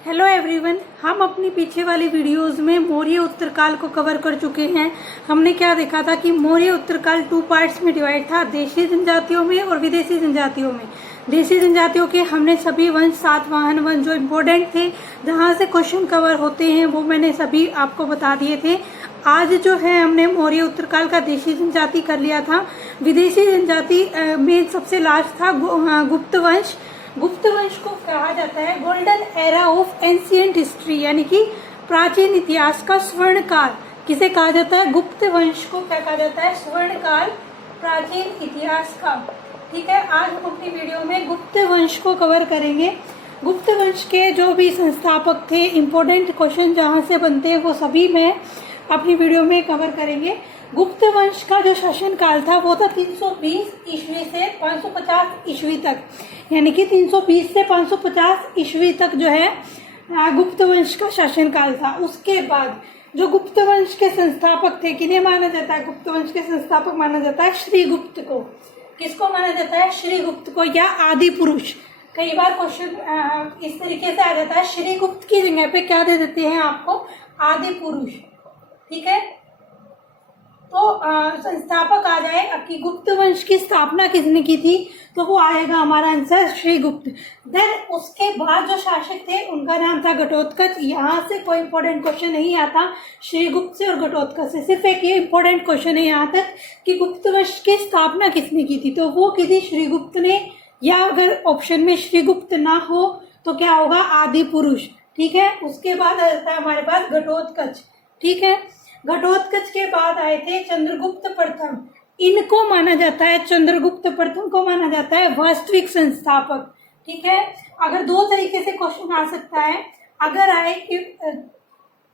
Hello everyone, हम अपनी पीछे वाली वीडियोस में मौर्य उत्तरकाल को कवर कर चुके हैं। हमने क्या देखा था कि मौर्य उत्तरकाल 2 पार्ट्स में डिवाइड था, देशी जनजातियों में और विदेशी जनजातियों में। देशी जनजातियों के हमने सभी वंश, सातवाहन वंश जो इम्पोर्टेंट थे, जहां से क्वेश्चन कवर होते हैं, वो मैंने सभी आपको बता दिए थे। आज जो है हमने मौर्य उत्तरकाल का देशी जनजाति कर लिया था। विदेशी जनजाति में सबसे लास्ट था गुप्त वंश। गुप्त वंश को कहा जाता है golden era of ancient history, यानी कि प्राचीन इतिहास का स्वर्ण काल। किसे कहा जाता है? गुप्त वंश को क्या कहा जाता है? स्वर्ण काल, प्राचीन इतिहास का। ठीक है, आज हम अपनी वीडियो में गुप्त वंश को कवर करेंगे। गुप्त वंश के जो भी संस्थापक थे, इम्पोर्टेंट क्वेश्चन जहाँ से बनते हैं, वो सभी मैं अपनी वीडियो में कवर करेंगे। गुप्त वंश का जो शासन काल था वो था 320 ईस्वी से 550 ईस्वी तक, यानी कि 320 से 550 ईस्वी तक जो है गुप्त वंश का शासन काल था। उसके बाद जो गुप्त वंश के संस्थापक थे, किन्हें माना जाता है? गुप्त वंश के संस्थापक माना जाता है श्रीगुप्त को। किसको माना जाता है? श्रीगुप्त को, या आदि पुरुष। कई बार क्वेश्चन इस तरीके से आ जाता है, श्रीगुप्त की जगह पे क्या दे देते हैं आपको? आदि पुरुष। ठीक है, तो संस्थापक आ जाए कि गुप्त वंश की स्थापना किसने की थी, तो वो आएगा हमारा आंसर श्रीगुप्त। देन उसके बाद जो शासक थे उनका नाम था घटोत्कच। यहाँ से कोई इंपॉर्टेंट क्वेश्चन नहीं आता श्रीगुप्त से और घटोत्कच से, सिर्फ एक ये इंपॉर्टेंट क्वेश्चन है यहाँ तक कि गुप्त वंश की स्थापना किसने की थी, तो वो की थी श्रीगुप्त ने। या अगर ऑप्शन में श्रीगुप्त ना हो तो क्या होगा? आदि पुरुष। ठीक है, उसके बाद आता है हमारे पास घटोत्कच। ठीक है, घटोत्कच के बाद आए थे चंद्रगुप्त प्रथम। इनको माना जाता है, चंद्रगुप्त प्रथम को माना जाता है वास्तविक संस्थापक। ठीक है, अगर दो तरीके से क्वेश्चन आ सकता है। अगर आए कि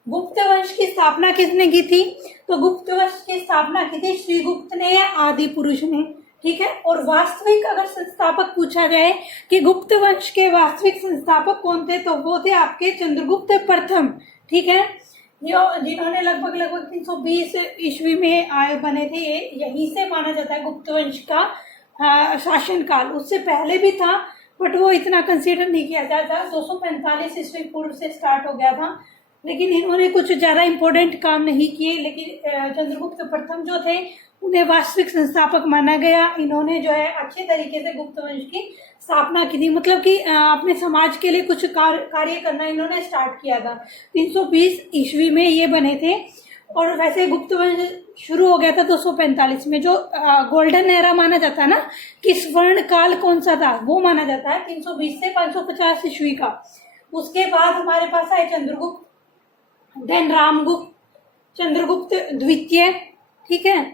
गुप्त वंश की स्थापना किसने की थी, तो गुप्त वंश की स्थापना की थी श्रीगुप्त ने या आदि पुरुष ने। ठीक है, और वास्तविक अगर संस्थापक पूछा जाए कि गुप्त वंश के वास्तविक संस्थापक कौन थे, तो वो थे आपके चंद्रगुप्त प्रथम। ठीक है, जिन्होंने लगभग 320 ईस्वी में आए बने थे। यहीं से माना जाता है गुप्त वंश का शासन काल। उससे पहले भी था बट वो इतना कंसीडर नहीं किया जाता। 245 ईस्वी पूर्व से स्टार्ट हो गया था, लेकिन इन्होंने कुछ ज्यादा इम्पोर्टेंट काम नहीं किए। लेकिन चंद्रगुप्त प्रथम जो थे उन्हें वास्तविक संस्थापक माना गया। इन्होंने जो है अच्छे तरीके से गुप्त वंश की स्थापना की थी, मतलब कि अपने समाज के लिए कुछ कार्य करना इन्होंने स्टार्ट किया था। 320 ईस्वी में ये बने थे। और वैसे गुप्त वंश शुरू हो गया था 245 में। जो गोल्डन एरा माना जाता है ना, कि स्वर्ण काल कौन सा था, वो माना जाता है 320 से 550 ईस्वी का। उसके बाद हमारे पास आए चंद्रगुप्त, देन रामगुप्त, चंद्रगुप्त द्वितीय, ठीक है,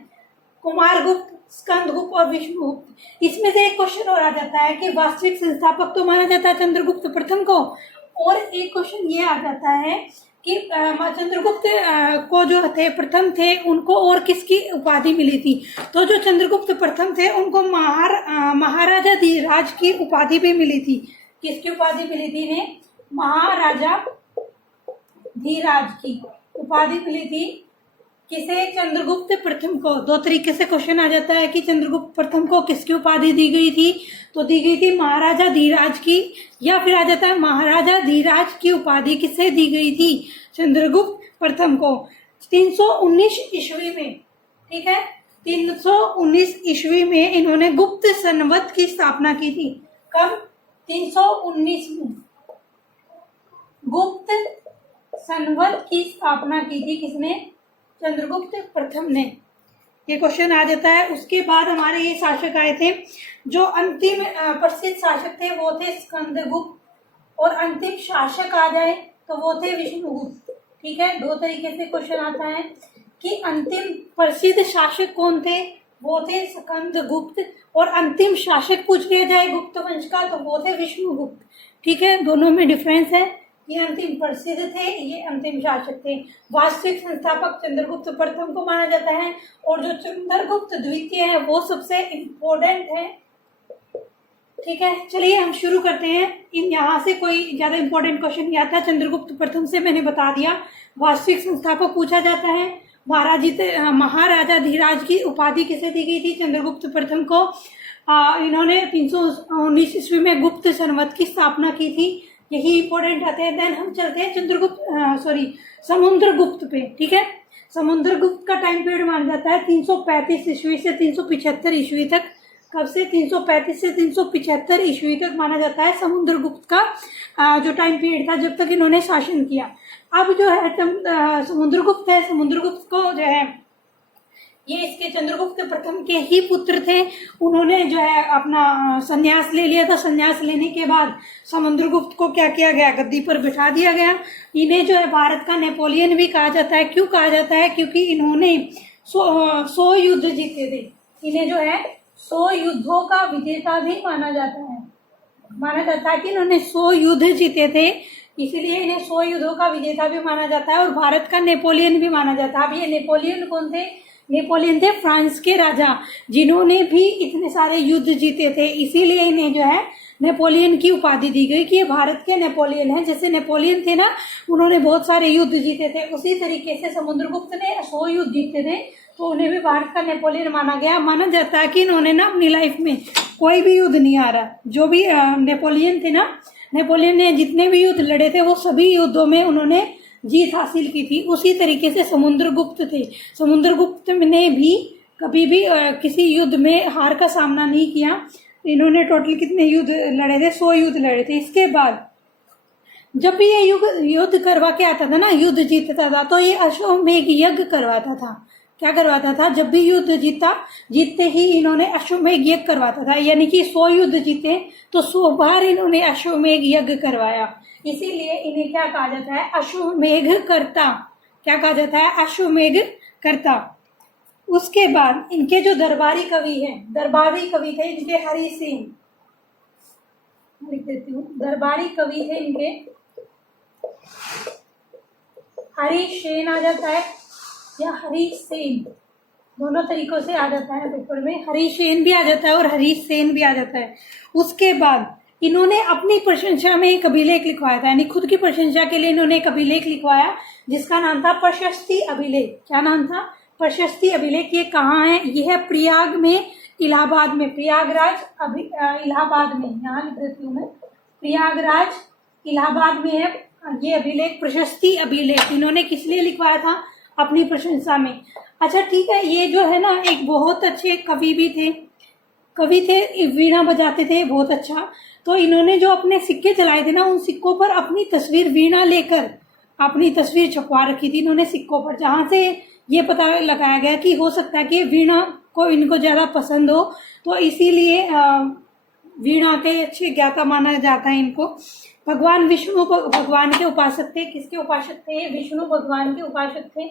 कुमारगुप्त, स्कंदगुप्त और विष्णुगुप्त। इसमें से एक क्वेश्चन और आ जाता है कि वास्तविक संस्थापक तो माना जाता है चंद्रगुप्त प्रथम को, और एक क्वेश्चन ये आ जाता है कि चंद्रगुप्त को जो थे प्रथम थे, उनको और किसकी उपाधि मिली थी। तो जो चंद्रगुप्त प्रथम थे उनको महाराजा धीराज की उपाधि भी मिली थी। किसकी उपाधि मिली थी इन्हें? महाराजा धीराज की उपाधि मिली थी। किसे? चंद्रगुप्त प्रथम को। दो तरीके से क्वेश्चन आ जाता है कि चंद्रगुप्त प्रथम को किसकी उपाधि दी गई थी, तो दी गई थी महाराजा धीराज की। या फिर आ जाता है महाराजा धीराज की उपाधि किसे दी गई थी? चंद्रगुप्त प्रथम को 319 ईस्वी में। ठीक है, 319 ईस्वी में इन्होंने गुप्त संवत की स्थापना की थी। कब? 319 में गुप्त संवत की स्थापना की थी। किसने? चंद्रगुप्त प्रथम ने। ये क्वेश्चन आ जाता है। उसके बाद हमारे ये शासक आए थे। जो अंतिम प्रसिद्ध शासक थे वो थे स्कंदगुप्त, और अंतिम शासक आ जाए तो वो थे विष्णुगुप्त। ठीक है, दो तरीके से क्वेश्चन आता है कि अंतिम प्रसिद्ध शासक कौन थे, वो थे स्कंदगुप्त, और अंतिम शासक पूछ लिया जाए गुप्त वंश का तो वो थे विष्णुगुप्त। ठीक है, दोनों में डिफरेंस है। ये अंतिम प्रसिद्ध थे, ये अंतिम शासक थे। वास्तविक संस्थापक चंद्रगुप्त प्रथम को माना जाता है, और जो चंद्रगुप्त द्वितीय है वो सबसे इम्पोर्टेंट है। ठीक है, चलिए हम शुरू करते हैं। यहाँ से कोई ज्यादा इम्पोर्टेंट क्वेश्चन नहीं आता। चंद्रगुप्त प्रथम से मैंने बता दिया। वास्तविक संस्थापक पूछा जाता है। महाराजा धीराज की उपाधि किसे दी गई थी? चंद्रगुप्त प्रथम को। इन्होंने 319 ईस्वी में गुप्त संवत की स्थापना की थी। यही इंपॉर्टेंट आते हैं। देन हम चलते हैं समुद्रगुप्त पे। ठीक है, समुद्रगुप्त का टाइम पीरियड माना जाता है 335 ईस्वी से 375 ईस्वी तक। कब से? 335 से 375 ईस्वी तक माना जाता है समुद्रगुप्त का जो टाइम पीरियड था, जब तक इन्होंने शासन किया। अब जो है समुद्रगुप्त है, समुद्रगुप्त को जो है ये इसके चंद्रगुप्त प्रथम के ही पुत्र थे। उन्होंने जो है अपना संन्यास ले लिया था। संन्यास लेने के बाद समुद्रगुप्त को क्या किया गया? गद्दी पर बिठा दिया गया। इन्हें जो है भारत का नेपोलियन भी कहा जाता है। क्यों कहा जाता है? क्योंकि इन्होंने 100 युद्ध जीते थे। इन्हें जो है 100 युद्धों का विजेता भी माना जाता है। माना जाता है कि इन्होंने 100 युद्ध जीते थे, इसीलिए इन्हें 100 युद्धों का विजेता भी माना जाता है और भारत का नेपोलियन भी माना जाता है। अब ये नेपोलियन कौन थे? नेपोलियन थे फ्रांस के राजा, जिन्होंने भी इतने सारे युद्ध जीते थे, इसीलिए इन्हें जो है नेपोलियन की उपाधि दी गई कि ये भारत के नेपोलियन हैं। जैसे नेपोलियन थे ना, उन्होंने बहुत सारे युद्ध जीते थे, उसी तरीके से समुद्रगुप्त ने 100 युद्ध जीते थे, तो उन्हें भी भारत का नेपोलियन माना गया। माना जाता है कि इन्होंने ना अपनी लाइफ में कोई भी युद्ध नहीं हारा। जो भी नेपोलियन थे ना, नेपोलियन ने जितने भी युद्ध लड़े थे वो सभी युद्धों में उन्होंने जीत हासिल की थी। उसी तरीके से समुद्रगुप्त थे। समुद्रगुप्त ने भी कभी भी किसी युद्ध में हार का सामना नहीं किया। इन्होंने टोटल कितने युद्ध लड़े थे? 100 युद्ध लड़े थे। इसके बाद जब भी ये युद्ध करवा के आता था ना, युद्ध जीतता था, तो ये अश्वमेध यज्ञ करवाता था। क्या करवाता था? जब भी युद्ध जीतते ही इन्होंने अश्वमेध यज्ञ करवाता था। यानी कि 100 युद्ध जीते तो 100 बार इन्होंने अश्वमेध यज्ञ करवाया। इसीलिए इन्हें क्या कहा जाता है? अश्वमेध कर्ता। क्या कहा जाता है? अश्वमेध कर्ता। उसके बाद इनके जो दरबारी कवि थे इनके हरिसेन, लिख देती हूँ। दरबारी कवि थे इनके हरिसेन आ जाता है या हरिसेन, दोनों तरीकों से आ जाता है पेपर में। हरिसेन भी आ जाता है और हरिसेन भी आ जाता है। उसके बाद इन्होंने अपनी प्रशंसा में एक अभिलेख लिखवाया था, यानी खुद की प्रशंसा के लिए इन्होंने एक अभिलेख लिखवाया जिसका नाम था प्रशस्ति अभिलेख। क्या नाम था? प्रशस्ति अभिलेख। ये कहाँ है? ये है प्रयाग में, इलाहाबाद में। प्रयागराज इलाहाबाद में, यहाँ लिख देती हूँ मैं, प्रयागराज इलाहाबाद में है ये अभिलेख, प्रशस्ति अभिलेख। इन्होंने किस लिए लिखवाया था? अपनी प्रशंसा में। अच्छा ठीक है, ये जो है ना एक बहुत अच्छे कवि भी थे, वीणा बजाते थे बहुत अच्छा। तो इन्होंने जो अपने सिक्के चलाए थे ना, उन सिक्कों पर अपनी तस्वीर वीणा लेकर अपनी तस्वीर छपवा रखी थी इन्होंने सिक्कों पर, जहाँ से ये पता लगाया गया कि हो सकता है कि वीणा को इनको ज्यादा पसंद हो, तो इसीलिए वीणा के अच्छे ज्ञाता माना जाता है इनको। भगवान विष्णु को भगवान के उपासक थे। किसके उपासक थे? विष्णु भगवान के उपासक थे।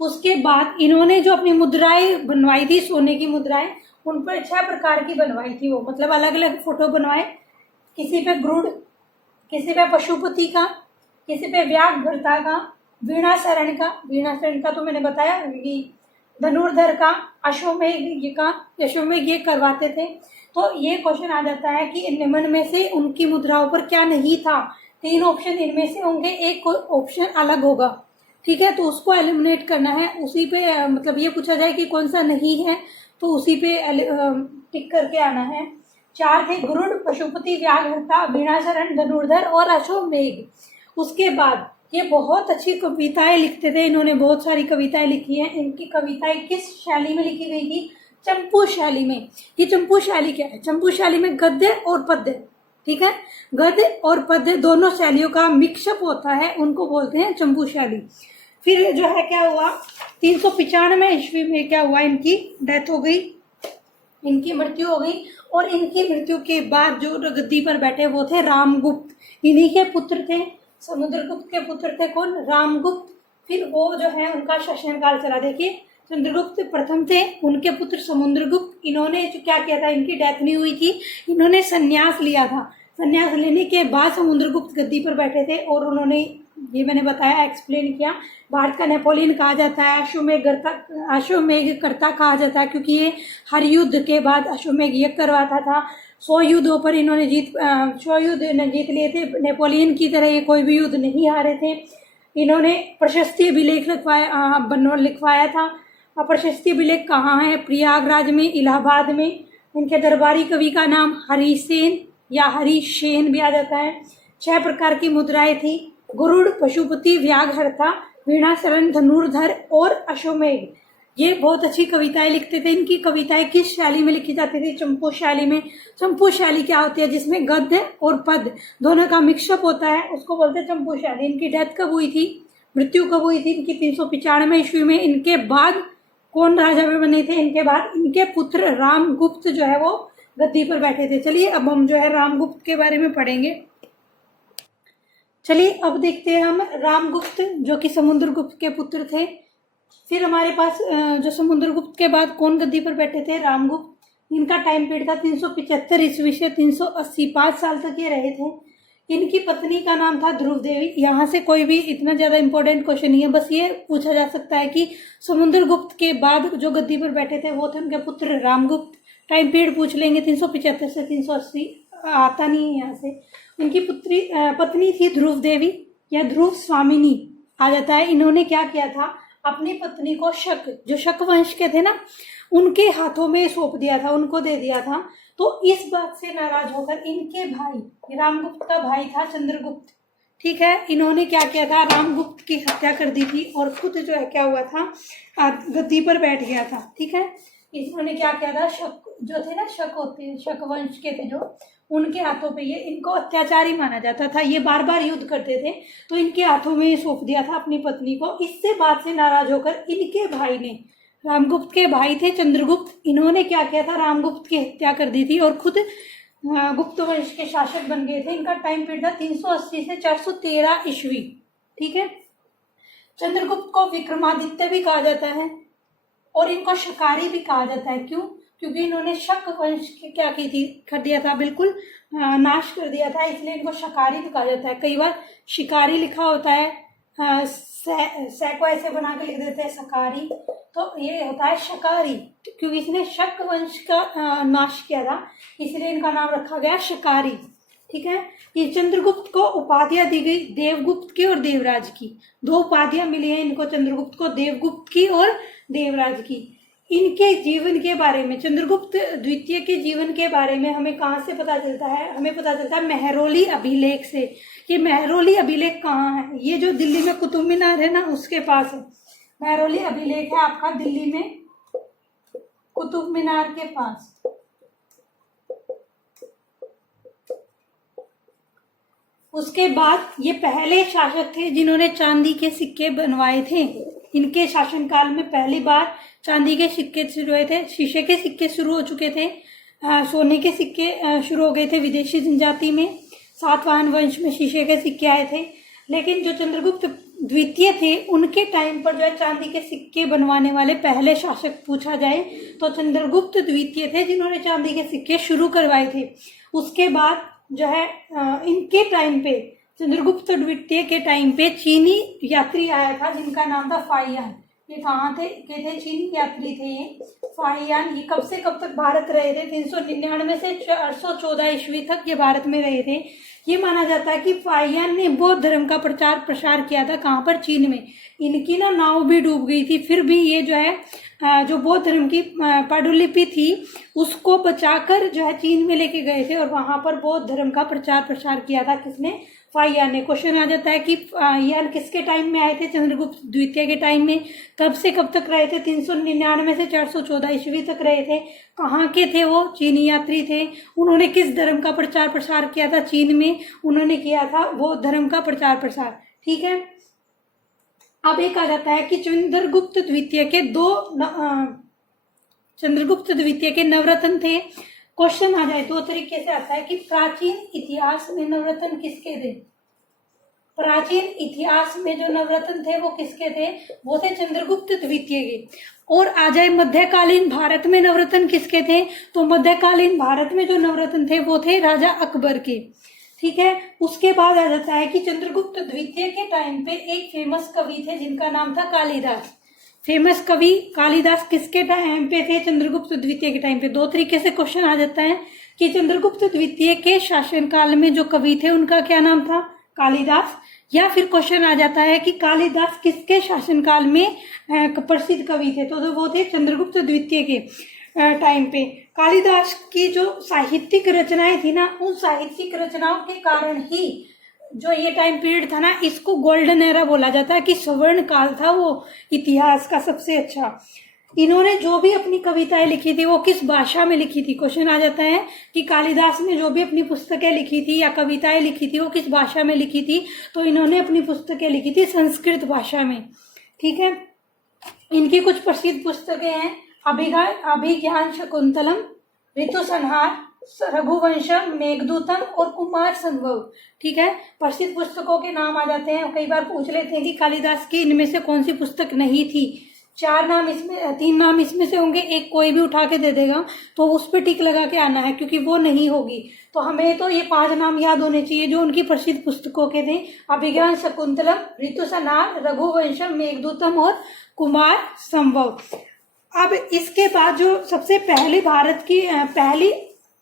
उसके बाद इन्होंने जो अपनी मुद्राएं बनवाई थी, सोने की मुद्राएं, उन पर 6 प्रकार की बनवाई थी वो, मतलब अलग अलग फोटो बनवाए। किसी पे गरुड़, किसी पे पशुपति का, किसी पे व्याघ्रता का, वीणा शरण का तो मैंने बताया कि धनुर्धर का, अश्वमेध ये करवाते थे। तो ये क्वेश्चन आ जाता है कि निम्न में से उनकी मुद्राओं पर क्या नहीं था? 3 ऑप्शन इनमें से होंगे, एक ऑप्शन अलग होगा। ठीक है, तो उसको एलिमिनेट करना है। उसी पे मतलब ये पूछा जाए कि कौन सा नहीं है, तो उसी पे टिक करके आना है। 4 थे गरुड़, पशुपति, व्याघ्रता, वीणाशरण, धनुर्धर और अश्वमेध। उसके बाद ये बहुत अच्छी कविताएं लिखते थे, इन्होंने बहुत सारी कविताएं लिखी हैं। इनकी कविताएं किस शैली में लिखी गई थी? चंपू शैली में। ये चंपू शैली क्या है? चंपू शैली में गद्य और पद्य, ठीक है, गद्य और पद्य दोनों शैलियों का मिक्सअप होता है, उनको बोलते हैं चंपू शैली। फिर जो है क्या हुआ, 395 ईस्वी में क्या हुआ, इनकी डेथ हो गई, इनकी मृत्यु हो गई। और इनकी मृत्यु के बाद जो गद्दी पर बैठे वो थे रामगुप्त, इन्हीं के पुत्र थे, समुद्रगुप्त के पुत्र थे कौन? रामगुप्त। फिर वो जो है उनका शासनकाल चला। देखिए चंद्रगुप्त प्रथम थे, उनके पुत्र समुद्रगुप्त, इन्होंने जो क्या किया था, इनकी डेथ नहीं हुई थी, इन्होंने संन्यास लिया था। संन्यास लेने के बाद समुद्रगुप्त गद्दी पर बैठे थे और उन्होंने, ये मैंने बताया, एक्सप्लेन किया, भारत का नेपोलियन कहा जाता है, अश्वमेध कर्ता कहा जाता है, क्योंकि ये हर युद्ध के बाद अश्वमेध यज्ञ करवाता था। 100 युद्धों पर इन्होंने 100 युद्ध जीत लिए थे। नेपोलियन की तरह ये कोई भी युद्ध नहीं हारे थे। इन्होंने प्रशस्ति अभिलेख लिखवाया था। प्रशस्ति अभिलेख कहाँ है? प्रयागराज में, इलाहाबाद में। इनके दरबारी कवि का नाम हरिसेन, या हरिशेन भी आ जाता है। 6 प्रकार की मुद्राएं थी, गरुड़, पशुपति, व्याघ्रता, वीणाचरण, धनुर्धर और अश्वमेघ। ये बहुत अच्छी कविताएं लिखते थे। इनकी कविताएं किस शैली में लिखी जाती थी? चंपू शैली में। चंपू शैली क्या होती है? जिसमें गद्य और पद दोनों का मिक्सअप होता है, उसको बोलते हैं चंपू शैली। इनकी डेथ कब हुई थी? मृत्यु कब हुई थी इनकी? 395 ईस्वी में। इनके बाद कौन राजा में बने थे? इनके बाद इनके पुत्र रामगुप्त जो है वो गद्दी पर बैठे थे। चलिए अब हम जो है रामगुप्त के बारे में पढ़ेंगे। चलिए अब देखते हैं हम रामगुप्त जो कि समुद्रगुप्त के पुत्र थे। फिर हमारे पास जो समुद्रगुप्त के बाद कौन गद्दी पर बैठे थे? रामगुप्त। इनका टाइम पीरियड था 375 ईस्वी से 380, 5 साल तक ये रहे थे। इनकी पत्नी का नाम था ध्रुव देवी। यहाँ से कोई भी इतना ज्यादा इंपॉर्टेंट क्वेश्चन नहीं है, बस ये पूछा जा सकता है कि समुद्रगुप्त के बाद जो गद्दी पर बैठे थे वो थे उनके पुत्र रामगुप्त। टाइम पीरियड पूछ लेंगे 375 से 380, आता नहीं है यहाँ से। उनकी पत्नी थी ध्रुव देवी या ध्रुव स्वामिनी आ जाता है। इन्होंने क्या किया था? अपनी पत्नी को शक, जो शक वंश के थे ना, उनके हाथों में सौंप दिया था, उनको दे दिया था। तो इस बात से नाराज होकर इनके भाई, रामगुप्त का भाई था चंद्रगुप्त, ठीक है, इन्होंने क्या किया था? रामगुप्त की हत्या कर दी थी और खुद जो है क्या हुआ था? गद्दी पर बैठ गया था, ठीक है। इन्होंने क्या किया था? शक जो थे ना, शक होते हैं, शक वंश के थे जो, उनके हाथों पे ये, इनको अत्याचारी माना जाता था, ये बार बार युद्ध करते थे, तो इनके हाथों में सौंप दिया था अपनी पत्नी को। इससे बात से नाराज होकर इनके भाई ने, रामगुप्त के भाई थे चंद्रगुप्त, इन्होंने क्या किया था? रामगुप्त की हत्या कर दी थी और खुद गुप्त वंश के शासक बन गए थे। इनका टाइम पीरियड था 380 से 413 ईस्वी, ठीक है। चंद्रगुप्त को विक्रमादित्य भी कहा जाता है और इनको शिकारी भी कहा जाता है। क्यों? क्योंकि इन्होंने शक वंश की क्या की थी? कर दिया था, बिल्कुल नाश कर दिया था, इसलिए इनको शिकारी भी कहा जाता है। कई बार शिकारी लिखा होता है, सै को ऐसे बना के लिख देते हैं शिकारी, तो ये होता है शिकारी, क्योंकि इसने शक वंश का नाश किया था, इसलिए इनका नाम रखा गया शिकारी, ठीक है। ये चंद्रगुप्त को उपाधियां दी गई, देवगुप्त की और देवराज की। 2 उपाधियां मिली हैं इनको चंद्रगुप्त को, देवगुप्त की और देवराज की। इनके जीवन के बारे में, चंद्रगुप्त द्वितीय के जीवन के बारे में हमें कहाँ से पता चलता है? हमें पता चलता है मेहरौली अभिलेख से। ये मेहरौली अभिलेख कहाँ है? ये जो दिल्ली में कुतुब मीनार है ना, उसके पास है। मेहरौली अभिलेख है आपका दिल्ली में कुतुब मीनार के पास। उसके बाद ये पहले शासक थे जिन्होंने चांदी के सिक्के बनवाए थे। इनके शासनकाल में पहली बार चांदी के सिक्के शुरू हुए थे, शीशे के सिक्के शुरू हो चुके थे, सोने के सिक्के शुरू हो गए थे विदेशी जनजाति में। सातवाहन वंश में शीशे के सिक्के आए थे, लेकिन जो चंद्रगुप्त द्वितीय थे उनके टाइम पर जो है चांदी के सिक्के बनवाने वाले पहले शासक पूछा जाए तो चंद्रगुप्त द्वितीय थे जिन्होंने चांदी के सिक्के शुरू करवाए थे। उसके बाद जो है इनके टाइम पे, चंद्रगुप्त द्वितीय के टाइम पे चीनी यात्री आया था जिनका नाम था फाहियान। ये कहाँ थे? चीनी यात्री थे ये फाहियान। ये कब से कब तक भारत रहे थे? 399 से 414 ईस्वी तक ये भारत में रहे थे। ये माना जाता है कि फाहियान ने बौद्ध धर्म का प्रचार प्रसार किया था। कहाँ पर? चीन में। इनकी ना नाव भी डूब गई थी, फिर भी ये जो है जो बौद्ध धर्म की पांडुलिपि थी उसको बचाकर जो है चीन में लेके गए थे और वहां पर बौद्ध धर्म का प्रचार प्रसार किया था। किसने? फाहियान ने। क्वेश्चन आ जाता है कि फाहियान किसके टाइम में आए थे? चंद्रगुप्त द्वितीय के टाइम में। कब से कब तक रहे थे? 399 से 414 ईस्वी तक रहे थे। कहाँ के थे वो? चीनी यात्री थे। उन्होंने किस धर्म का प्रचार प्रसार किया था? चीन में उन्होंने किया था बौद्ध धर्म का प्रचार प्रसार, ठीक है। अब एक आ जाता है कि चंद्रगुप्त द्वितीय के नवरत्न थे। क्वेश्चन आ जाए 2 तरीके से आता है कि प्राचीन इतिहास में नवरत्न किसके थे? प्राचीन इतिहास में जो नवरत्न थे वो किसके थे? वो थे चंद्रगुप्त द्वितीय के। और आ जाए मध्यकालीन भारत में नवरत्न किसके थे? तो मध्यकालीन भारत में जो नवरत्न थे वो थे राजा अकबर के, ठीक है। उसके बाद आ जाता है कि चंद्रगुप्त द्वितीय के टाइम पे एक फेमस कवि थे जिनका नाम था कालिदास। फेमस कवि कालिदास किसके टाइम पे थे? चंद्रगुप्त द्वितीय के टाइम पे। 2 तरीके से क्वेश्चन आ जाता है कि चंद्रगुप्त द्वितीय के शासनकाल में जो कवि थे उनका क्या नाम था? कालिदास। या फिर क्वेश्चन आ जाता है कि कालिदास किसके शासनकाल में प्रसिद्ध कवि थे? तो वो थे चंद्रगुप्त द्वितीय के। टाइम पे कालिदास की जो साहित्यिक रचनाएं थी ना, उन साहित्यिक रचनाओं के कारण ही जो ये टाइम पीरियड था ना, इसको गोल्डन एरा बोला जाता है, कि स्वर्ण काल था वो इतिहास का सबसे अच्छा। इन्होंने जो भी अपनी कविताएं लिखी थी वो किस भाषा में लिखी थी, क्वेश्चन आ जाता है कि कालिदास ने जो भी अपनी पुस्तकें लिखी थी या कविताएं लिखी थी वो किस भाषा में लिखी थी, तो इन्होंने अपनी पुस्तकें लिखी थी संस्कृत भाषा में। ठीक है, इनकी कुछ प्रसिद्ध पुस्तकें हैं, अभिज्ञान शकुंतलम, ऋतु संहार, रघुवंशम, मेघदूतम और कुमार संभव। ठीक है, प्रसिद्ध पुस्तकों के नाम आ जाते हैं। कई बार पूछ लेते हैं कि कालिदास की इनमें से कौन सी पुस्तक नहीं थी, 4 नाम इसमें, 3 नाम इसमें से होंगे, एक कोई भी उठा के दे देगा तो उस पर टिक लगा के आना है, क्योंकि वो नहीं होगी। तो हमें तो ये 5 नाम याद होने चाहिए जो उनकी प्रसिद्ध पुस्तकों के थे, अभिज्ञान शकुंतलम, ऋतु संहार, रघुवंशम, मेघदूतम और कुमार संभव। अब इसके बाद जो सबसे पहले भारत की पहली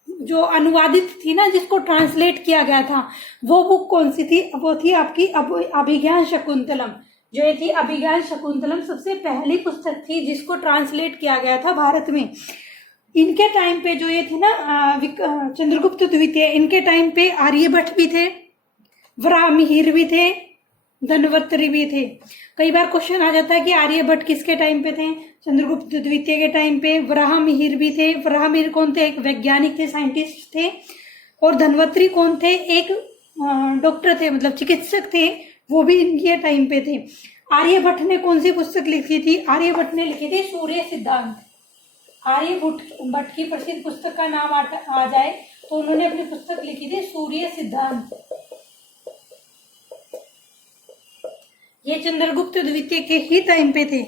जो अनुवादित थी ना, जिसको ट्रांसलेट किया गया था, वो बुक कौन सी थी, वो थी आपकी अभिज्ञान शकुंतलम। जो ये थी अभिज्ञान शकुंतलम सबसे पहली पुस्तक थी जिसको ट्रांसलेट किया गया था भारत में। इनके टाइम पे जो ये थे ना चंद्रगुप्त द्वितीय, इनके टाइम पे आर्यभट्ट भी थे, वराहमिहिर भी थे, धनवंतरि भी थे। कई बार क्वेश्चन आ जाता है कि आर्यभट्ट किसके टाइम पे थे, चंद्रगुप्त द्वितीय के टाइम पे। वराहमिहिर भी थे, वराहमिहिर कौन थे, एक वैज्ञानिक थे, साइंटिस्ट थे। और धनवंतरि कौन थे, एक डॉक्टर थे, मतलब चिकित्सक थे, वो भी इनके टाइम पे थे। आर्यभट्ट ने कौन सी पुस्तक लिखी थी, आर्यभट्ट ने लिखी थी सूर्य सिद्धांत। आर्यभट्ट की प्रसिद्ध पुस्तक का नाम आ जाए तो उन्होंने अपनी पुस्तक लिखी थी सूर्य सिद्धांत। ये चंद्रगुप्त द्वितीय के ही टाइम पे थे।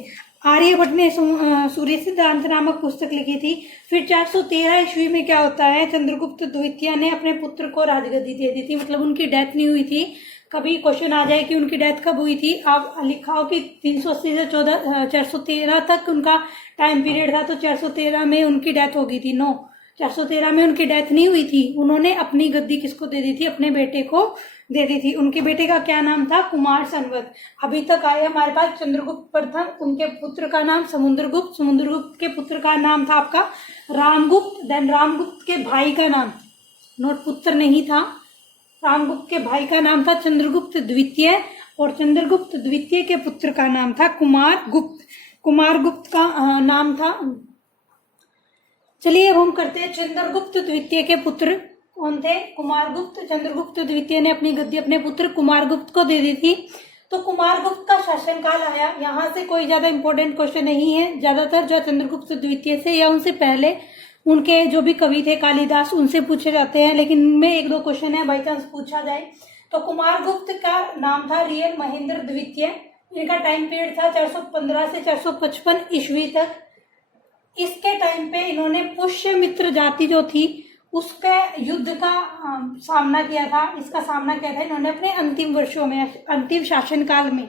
आर्यभट्ट ने सूर्य सिद्धांत नामक पुस्तक लिखी थी। फिर 413 ईस्वी में क्या होता है, चंद्रगुप्त द्वितीय ने अपने पुत्र को राजगद्दी दे दी थी, मतलब उनकी डेथ नहीं हुई थी। कभी क्वेश्चन आ जाए कि उनकी डेथ कब हुई थी, आप लिखा हो कि 380 से 413 तक उनका टाइम पीरियड था, तो 413 में उनकी डेथ हो गई थी। 413 में उनकी डेथ नहीं हुई थी, उन्होंने अपनी गद्दी किसको दे दी थी, अपने बेटे को दे दी थी। उनके बेटे का क्या नाम था, कुमार संवत। अभी तक आए हमारे पास चंद्रगुप्त प्रथम, उनके पुत्र का नाम समुद्रगुप्त, समुद्रगुप्त के पुत्र का नाम था आपका रामगुप्त, देन रामगुप्त के भाई का नाम, नोट पुत्र नहीं था, रामगुप्त के भाई का नाम था चंद्रगुप्त द्वितीय, और चंद्रगुप्त द्वितीय के पुत्र का नाम था कुमार गुप्त। कुमार गुप्त का नाम था। चलिए अब हम करते हैं, चंद्रगुप्त द्वितीय के पुत्र कौन थे, कुमार गुप्त। चंद्रगुप्त द्वितीय ने अपनी गद्दी अपने पुत्र कुमार गुप्त को दे दी थी। तो कुमार गुप्त का शासनकाल आया, यहाँ से कोई ज्यादा इंपॉर्टेंट क्वेश्चन नहीं है, ज्यादातर जो चंद्रगुप्त द्वितीय से या उनसे पहले उनके जो भी कवि थे कालिदास, उनसे पूछे जाते हैं, लेकिन इनमें 1-2 क्वेश्चन है बाई चांस पूछा जाए। तो कुमार गुप्त का नाम था रियल महेंद्र द्वितीय। इनका टाइम पीरियड था 415 से 455 ईस्वी तक। इसके टाइम पे इन्होंने पुष्यमित्र जाति जो थी उसके युद्ध का सामना किया था, इसका सामना किया था इन्होंने अपने अंतिम वर्षों में, अंतिम शासनकाल में।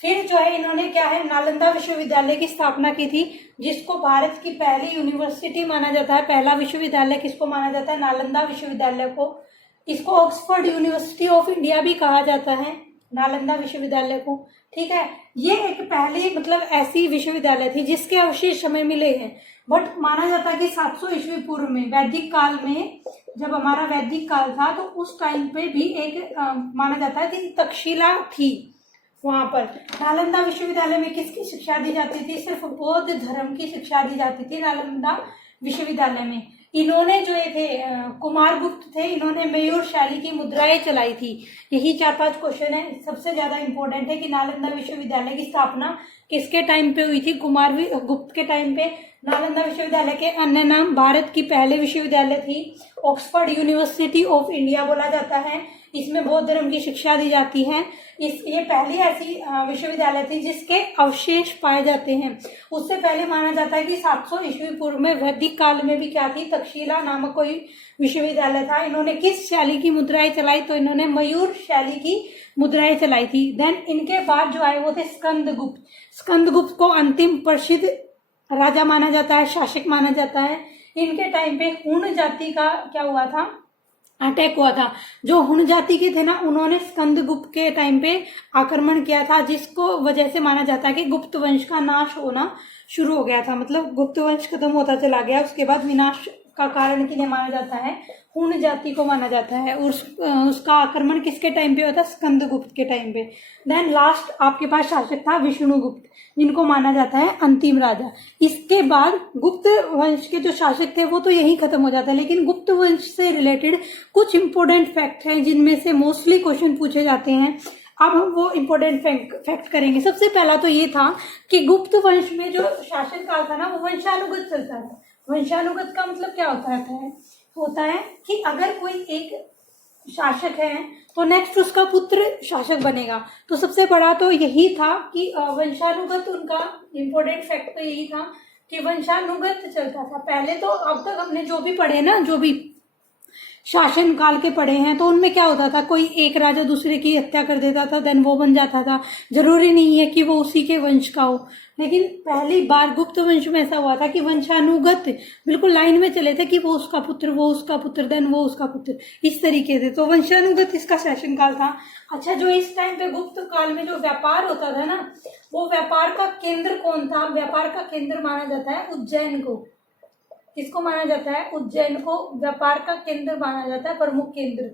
फिर जो है इन्होंने क्या है, नालंदा विश्वविद्यालय की स्थापना की थी, जिसको भारत की पहली यूनिवर्सिटी माना जाता है। पहला विश्वविद्यालय किसको माना जाता है, नालंदा विश्वविद्यालय को। इसको ऑक्सफोर्ड यूनिवर्सिटी ऑफ इंडिया भी कहा जाता है, नालंदा विश्वविद्यालय को। ठीक है, ये एक पहली मतलब ऐसी विश्वविद्यालय थी जिसके अवशेष हमें मिले हैं, बट माना जाता है कि 700 ईस्वी पूर्व में, वैदिक काल में, जब हमारा वैदिक काल था तो उस टाइम पे भी एक माना जाता है कि तक्षशिला थी। वहां पर नालंदा विश्वविद्यालय में किसकी शिक्षा दी जाती थी, सिर्फ बौद्ध धर्म की शिक्षा दी जाती थी नालंदा विश्वविद्यालय में। इन्होंने जो ये थे कुमार गुप्त थे, इन्होंने मयूर शैली की मुद्राएं चलाई थी। यही 4-5 क्वेश्चन है, सबसे ज्यादा इंपॉर्टेंट है कि नालंदा विश्वविद्यालय की स्थापना किसके टाइम पे हुई थी, कुमार गुप्त के टाइम पे। नालंदा विश्वविद्यालय के अन्य नाम भारत की पहले विश्वविद्यालय थी, ऑक्सफोर्ड यूनिवर्सिटी ऑफ इंडिया बोला जाता है। इसमें बौद्ध धर्म की शिक्षा दी जाती है। ये पहली ऐसी विश्वविद्यालय थी जिसके अवशेष पाए जाते हैं। उससे पहले माना जाता है कि 700 ईस्वी पूर्व में वैदिक काल में भी क्या थी, तक्षशिला नामक कोई विश्वविद्यालय था। इन्होंने किस शैली की मुद्राएं चलाई, तो इन्होंने मयूर शैली की मुद्राएं चलाई थी। देन इनके बाद जो आए वो थे स्कंदगुप्त। स्कंदगुप्त को अंतिम प्रसिद्ध राजा माना जाता है, शासक माना जाता है। इनके टाइम पे हूण जाति का क्या हुआ था, अटैक हुआ था। जो हुण जाति के थे ना, उन्होंने स्कंदगुप्त के टाइम पे आक्रमण किया था, जिसको वजह से माना जाता है कि गुप्त वंश का नाश होना शुरू हो गया था। मतलब गुप्त वंश खत्म होता चला गया, उसके बाद विनाश का कारण किन्हें माना जाता है? हुण जाति को माना जाता है। उसका आक्रमण किसके टाइम पे हुआ था? स्कंदगुप्त के टाइम पे। देन लास्ट आपके पास शासक था विष्णुगुप्त, जिनको माना जाता है अंतिम राजा। इसके बाद गुप्त वंश के जो शासक थे वो तो यही खत्म हो जाता है, लेकिन गुप्त वंश से रिलेटेड कुछ इंपॉर्टेंट फैक्ट हैं जिनमें से मोस्टली क्वेश्चन पूछे जाते हैं। अब हम वो इंपॉर्टेंट फैक्ट करेंगे। सबसे पहला तो ये था कि गुप्त वंश में जो शासन काल था ना, वो वंशानुगत चलता था। वंशानुगत का मतलब क्या होता है कि अगर कोई एक शासक है तो नेक्स्ट उसका पुत्र शासक बनेगा। तो सबसे बड़ा तो यही था कि वंशानुगत, उनका इम्पोर्टेंट फैक्ट तो यही था कि वंशानुगत चलता था पहले। तो अब तक हमने जो भी पढ़े ना, जो भी शासन काल के पढ़े हैं, तो उनमें क्या होता था, कोई एक राजा दूसरे की हत्या कर देता था, देन वो बन जाता था। जरूरी नहीं है कि वो उसी के वंश का हो, लेकिन पहली बार गुप्त वंश में ऐसा हुआ था कि वंशानुगत बिल्कुल लाइन में चले थे कि वो उसका पुत्र, वो उसका पुत्र, देन वो उसका पुत्र, इस तरीके से। तो वंशानुगत इसका शासन काल था। अच्छा, जो इस टाइम पे गुप्त काल में जो व्यापार होता था ना, वो व्यापार का केंद्र कौन था? व्यापार का केंद्र माना जाता है उज्जैन को। किसको माना जाता है? उज्जैन को व्यापार का केंद्र माना जाता है, प्रमुख केंद्र।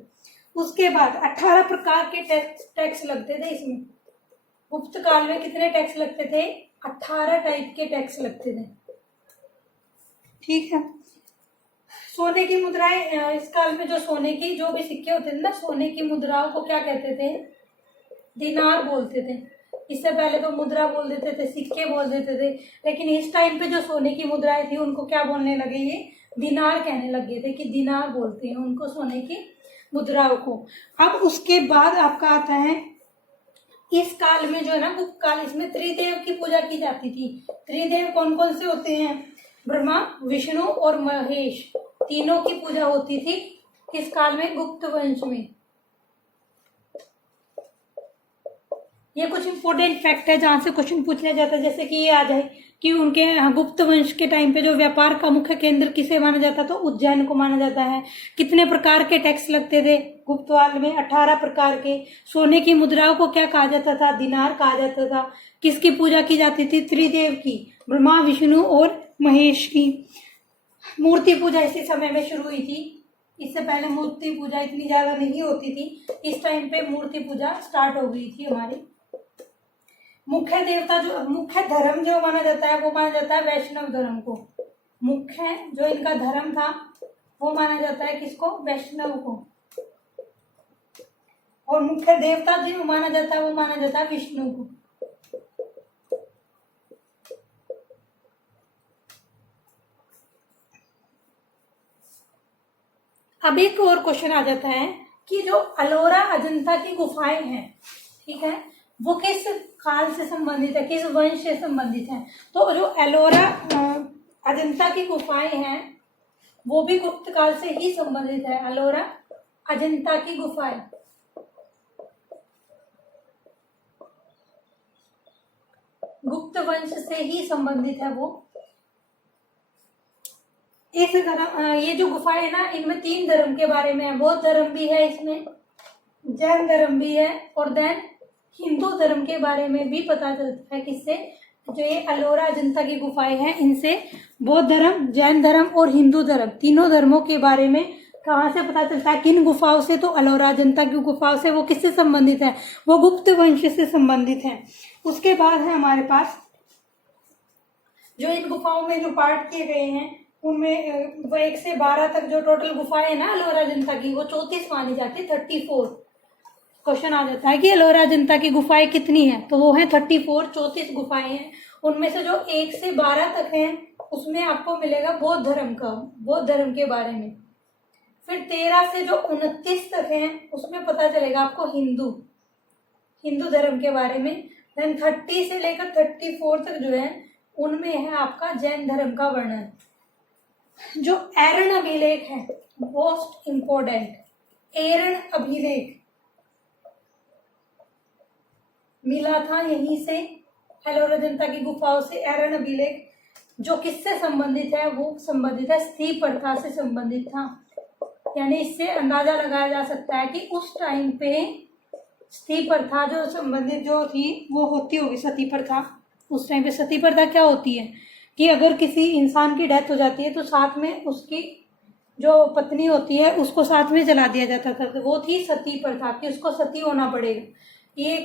उसके बाद 18 प्रकार के टैक्स लगते थे इसमें। गुप्त काल में कितने टैक्स लगते थे? 18 टाइप के टैक्स लगते थे। ठीक है। सोने की मुद्राएं, इस काल में जो सोने की जो भी सिक्के होते थे ना, सोने की मुद्राओं को क्या कहते थे? दिनार बोलते थे। इससे पहले तो मुद्रा बोल देते थे, सिक्के बोल देते थे, लेकिन इस टाइम पे जो सोने की मुद्राएं थी उनको क्या बोलने लगे? ये दिनार कहने लगे थे, कि दिनार बोलते हैं उनको, सोने की मुद्राओं को। अब उसके बाद आपका आता है इस काल में जो है ना, गुप्त काल, इसमें त्रिदेव की पूजा की जाती थी। त्रिदेव कौन कौन से होते हैं? ब्रह्मा, विष्णु और महेश, तीनों की पूजा होती थी किस काल में? गुप्त वंश में। ये कुछ इंपॉर्टेंट फैक्ट है जहां से क्वेश्चन पूछा जाता है। जैसे कि ये आ जाए कि उनके गुप्त वंश के टाइम पे जो व्यापार का मुख्य केंद्र किसे माना जाता? तो उज्जैन को माना जाता है। कितने प्रकार के टैक्स लगते थे गुप्त काल में? 18 प्रकार के। सोने की मुद्राओं को क्या कहा जाता था? दिनार कहा जाता था। किसकी पूजा की जाती थी? त्रिदेव की, ब्रह्मा, विष्णु और महेश की। मूर्ति पूजा इसी समय में शुरू हुई थी। इससे पहले मूर्ति पूजा इतनी ज्यादा नहीं होती थी। इस टाइम पे मूर्ति पूजा स्टार्ट हो गई थी हमारी। मुख्य देवता, जो मुख्य धर्म जो माना जाता है वो माना जाता है वैष्णव धर्म को। मुख्य जो इनका धर्म था वो माना जाता है किसको? वैष्णव को। और मुख्य देवता जो माना जाता है वो माना जाता है विष्णु को। अब एक और क्वेश्चन आ जाता है कि जो अलोरा अजंता की गुफाएं हैं, ठीक है, वो किस काल से संबंधित है, किस वंश से संबंधित है? तो जो एलोरा अजंता की गुफाएं हैं वो भी गुप्त काल से ही संबंधित है। अलोरा अजंता की गुफाएं गुप्त वंश से ही संबंधित है वो। इस ये जो गुफाएं है ना, इनमें 3 धर्म के बारे में है। बौद्ध धर्म भी है इसमें, जैन धर्म भी है, और देन हिंदू धर्म के बारे में भी पता चलता है। किससे? जो ये अलोरा अजंता की गुफाएं हैं, इनसे बौद्ध धर्म, जैन धर्म और हिंदू धर्म, तीनों धर्मों के बारे में कहाँ से पता चलता है? किन गुफाओं से? तो अलोरा अजंता की गुफाओं से। वो किससे संबंधित है? वो गुप्त वंश से संबंधित है। उसके बाद है हमारे पास जो इन गुफाओं में जो पार्ट किए गए हैं, उनमें वो 1 से 12 तक जो टोटल गुफाएं है ना अलोरा अजंता की, वो 34 मानी जाती है। 34 क्वेश्चन आ जाता है कि अलोरा अजंता की गुफाएं कितनी है? तो वो है 34 गुफाएं हैं। उनमें से जो 1 से 12 तक हैं उसमें आपको मिलेगा बौद्ध धर्म का, बौद्ध धर्म के बारे में। फिर 13 से जो 29 तक हैं उसमें पता चलेगा आपको हिंदू धर्म के बारे में। देन 30 से लेकर 34 तक जो है उनमें है आपका जैन धर्म का वर्णन। जो एरण अभिलेख है, मोस्ट इंपोर्टेंट, एरण अभिलेख मिला था यहीं से, एलोरा अजंता की गुफाओं से। एरण अभिलेख जो किससे संबंधित है? वो संबंधित है स्त्री प्रथा से संबंधित था। यानी इससे अंदाजा लगाया जा सकता है कि उस टाइम पे सती प्रथा जो संबंधित जो थी वो होती होगी, सती प्रथा। उस टाइम पे सती प्रथा क्या होती है कि अगर किसी इंसान की डेथ हो जाती है तो साथ में उसकी जो पत्नी होती है उसको साथ में जला दिया जाता था, तो वो थी सती प्रथा कि उसको सती होना पड़ेगा। ये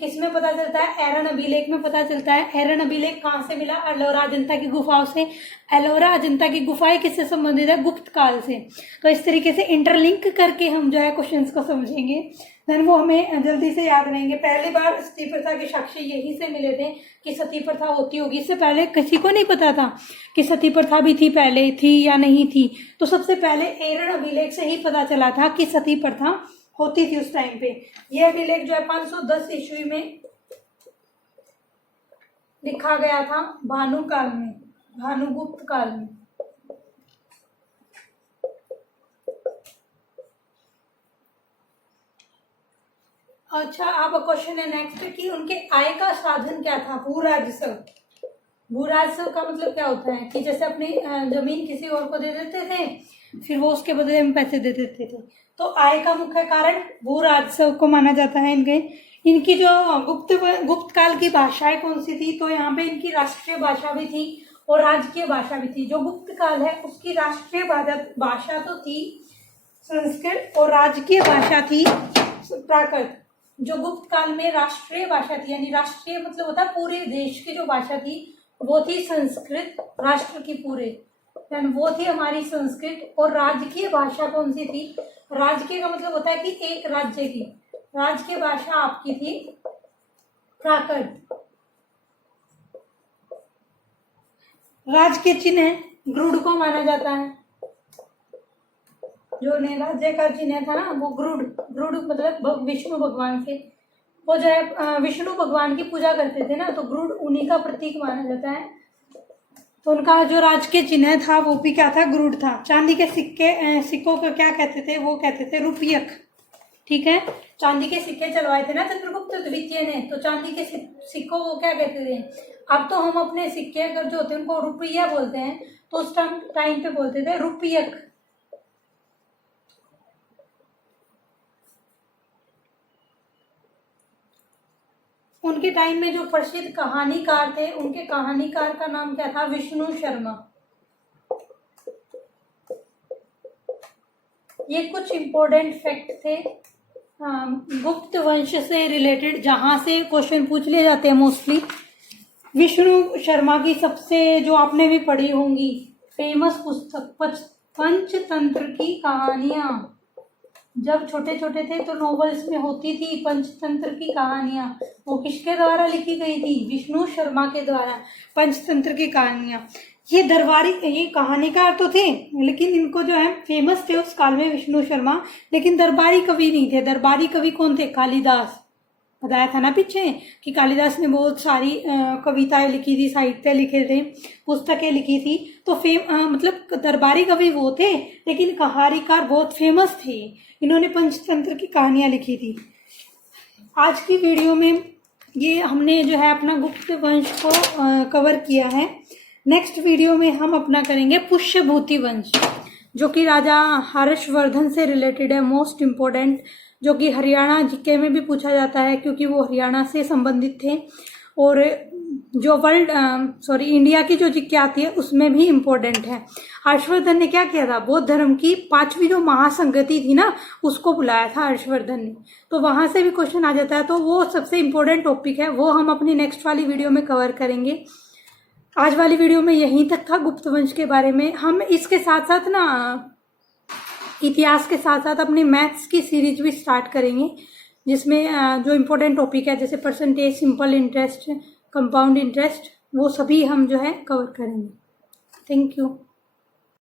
किसमें पता चलता है? एरन अभिलेख में पता चलता है। एरन अभिलेख कहाँ से मिला? एलोरा अजंता की गुफाओं से। एलोरा अजंता की गुफाएं किससे संबंधित है? गुप्त काल से। तो इस तरीके से इंटरलिंक करके हम जो है क्वेश्चंस को समझेंगे, देन वो हमें जल्दी से याद रहेंगे। पहली बार सती प्रथा के साक्ष्य यही से मिले थे कि सती प्रथा होती होगी। इससे पहले किसी को नहीं पता था कि सती प्रथा भी थी, पहले थी या नहीं थी। तो सबसे पहले एरन अभिलेख से ही पता चला था कि सती प्रथा होती थी उस टाइम पे। यह अभिलेख जो है 510 ईस्वी में लिखा गया था, भानु काल में, भानुगुप्त काल में। अच्छा, अब क्वेश्चन है नेक्स्ट कि उनके आय का साधन क्या था? भूराजस्व। भूराजस्व का मतलब क्या होता है कि जैसे अपनी जमीन किसी और को दे देते थे, फिर वो उसके बदले में पैसे दे देते थे। तो आय का मुख्य कारण भूराजस्व को माना जाता है इनके। इनकी जो गुप्त काल की भाषाएं कौन सी थी? तो यहाँ पे इनकी राष्ट्रीय भाषा भी थी और राजकीय भाषा भी थी। जो गुप्त काल है उसकी राष्ट्रीय भाषा तो थी संस्कृत और राजकीय भाषा थी प्राकृत। जो गुप्त काल में राष्ट्रीय भाषा थी, यानी राष्ट्रीय मतलब होता है पूरे देश की जो भाषा थी, वो थी संस्कृत, राष्ट्र की पूरे, वो थी हमारी संस्कृत। और राजकीय भाषा कौन सी थी? राजकीय का मतलब होता है कि एक राज्य की राजकीय भाषा आपकी थी प्राकृत। राजकीय चिन्ह गरुड़ को माना जाता है। जो ने राज्य का चिन्ह था ना वो गरुड़ मतलब विष्णु भगवान से, वो जो है विष्णु भगवान की पूजा करते थे ना, तो गरुड़ उन्हीं का प्रतीक माना जाता है। तो उनका जो राजकीय चिन्ह था वो भी क्या था? गरुड़ था। चांदी के सिक्कों को क्या कहते थे? वो कहते थे रुपयक। ठीक है, चांदी के सिक्के चलवाए थे ना चंद्रगुप्त द्वितीय ने, तो चांदी के सिक्कों को क्या कहते थे? अब तो हम अपने सिक्के अगर जो होते हैं उनको रुपया बोलते हैं, तो उस टाइम पे बोलते थे रुपयक। उनके टाइम में जो प्रसिद्ध कहानीकार थे, उनके कहानीकार का नाम क्या था? विष्णु शर्मा। ये कुछ इंपॉर्टेंट फैक्ट थे गुप्त वंश से रिलेटेड, जहां से क्वेश्चन पूछ लिए जाते हैं मोस्टली। विष्णु शर्मा की सबसे जो आपने भी पढ़ी होंगी फेमस पुस्तक पंचतंत्र की कहानियां। जब छोटे छोटे थे तो नॉवेल्स में होती थी पंचतंत्र की कहानियां। वो किसके द्वारा लिखी गई थी? विष्णु शर्मा के द्वारा पंचतंत्र की कहानियां। ये दरबारी, ये कहानीकार तो थे लेकिन इनको जो है फेमस थे उस काल में विष्णु शर्मा, लेकिन दरबारी कवि नहीं थे। दरबारी कवि कौन थे? कालिदास। बताया था ना पीछे कि कालिदास ने बहुत सारी कविताएं लिखी थी, साहित्य लिखे थे, पुस्तकें लिखी थी। तो मतलब दरबारी कवि वो थे, लेकिन कहानीकार बहुत फेमस थे। इन्होंने पंचतंत्र की कहानियां लिखी थी। आज की वीडियो में ये हमने जो है अपना गुप्त वंश को कवर किया है। नेक्स्ट वीडियो में हम अपना करेंगे पुष्यभूति वंश, जो कि राजा हर्षवर्धन से रिलेटेड है, मोस्ट इम्पोर्टेंट, जो कि हरियाणा जीके में भी पूछा जाता है क्योंकि वो हरियाणा से संबंधित थे। और जो इंडिया की जो जीके आती है उसमें भी इम्पोर्टेंट है। हर्षवर्धन ने क्या किया था? बौद्ध धर्म की 5वीं जो महासंगति थी ना उसको बुलाया था हर्षवर्धन ने, तो वहां से भी क्वेश्चन आ जाता है। तो वो सबसे इम्पोर्टेंट टॉपिक है, वो हम अपनी नेक्स्ट वाली वीडियो में कवर करेंगे। आज वाली वीडियो में यहीं तक था गुप्त वंश के बारे में। हम इसके साथ साथ ना इतिहास के साथ साथ अपने मैथ्स की सीरीज भी स्टार्ट करेंगे, जिसमें जो इम्पोर्टेंट टॉपिक है जैसे percentage, simple interest, compound interest, वो सभी हम जो है कवर करेंगे। Thank you.